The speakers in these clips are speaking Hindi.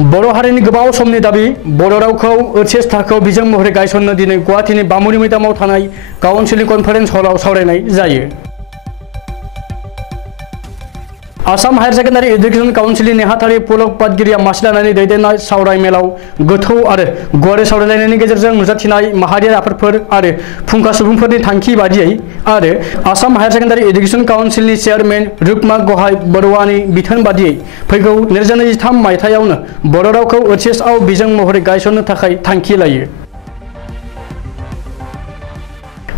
बर' हारिनि गोबाव समनि दाबि बर' रावखौ ओइचएस थाखोआव बिजों महरै गायसननो दिनै गुवाहाटीनि बामुनि मैदामाव थानाय काउन्सिल कन्फारेन्स हलाव सावरायनाय जायो। आसाम हायर सेकेन्डारि एजुकेशन काउन्सिलनि नेहाथारि पुलक पाटगिरिया मासि लानानै दैदेननाय सावराय मेलाव गोथौ आरो गुवारै सावरायलायनायनि गेजेरजों नुजाथिनाय माहारियारि आफादफोर आरो फुंखा सुबुंफोरनि थांखि बादियै आरो आसाम हायर सेकेन्डारि एजुकेशन काउन्सिलनि चेयारमेन रुपमा गहाय बरुवानि बिथोन बादियै फैगौ 2023 मायथाइयावनो बर' रावखौ ओइचएसआव बिजों महरै गायसननो थाखाय थांखि लायो।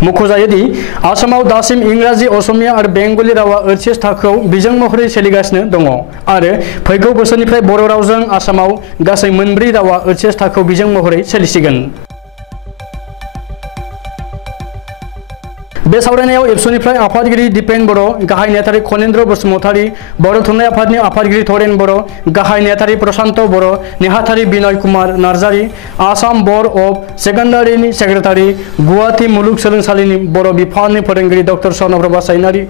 मख'जायोदि आसामाव दासिम इंराजि, असमिया आरो बेंगली रावा ओइचएस थाखोआव बिजों महरै सोलिगासिनो दङ आरो फैगौ बोसोरनिफ्राय बर' रावजों आसामाव गासै 4 रावा ओइचएस थाखोआव बिजों महरै सोलिसिगोन। बे सावरायनायाव एबसुनिफ्राय आफादगिरि दिपेन बर', गाहाय नेहाथारि खनेन्द्र बसुमतारी, बर' थुनलाइ आफादनि आफादगिरि धरेन बर', गाहाय नेहाथारि प्रशान्त बर', नेहाथारि बिनय कुमार नार्जारी, आसाम बोर्ड अफ सेकेन्डारिनि सेक्रेटारि, गुवाहाटी मुलुगसोलोंसालिनि बर' बिफाननि फोरोंगिरि डक्टर स्वर्नप्रभा सैनारी,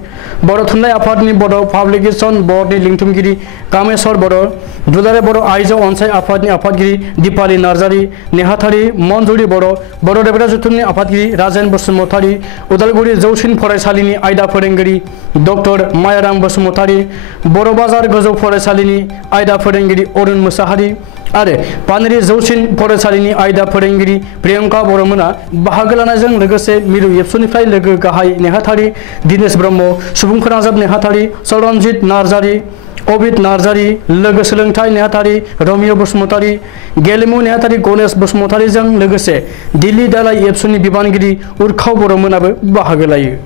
बर' थुनलाइ आफादनि बड' पाब्लिकेशन बर्डनि लिंथुमगिरि कामेश्वर बर', दुलाराय बर' आइजो अनसाय आफादनि आफादगिरि दिपाली नार्जारी, नेहाथारि मनजुरी बर', बर' देबोरा जथुमनि आफादगिरि राजेन बसुमतारी, उदालगुरि जौसिन फरायसालिनि आयदा फोरोंगिरि डक्टर मायाराम बसुमतारी, बर' बाजार गोजौ फरायसालिनि आयदा फोरोंगिरि अरुण मुसाहारि आरो पानेरि जौसिन फरायसालिनि आयदा फोरोंगिरि प्रियंका बर'मोना बाहागो लानायजों लोगोसे मिरु एबसुनिफ्राय लोगो गाहाय नेहाथारि दिनेश ब्रह्म, सुबुं फोनांजाब नेहाथारि सरनजित नार्जारी, अबित नार्जारी, लोगो सोलोंथाइ नेहाथारि रमिय बसुमतारी, गेलेमु नेहाथारि गणेश बसुमतारीजों लोगोसे दिल्ली दालाइ एबसुनि बिबानगिरि उर्खाव बर'मोनाबो बाहागो लायो।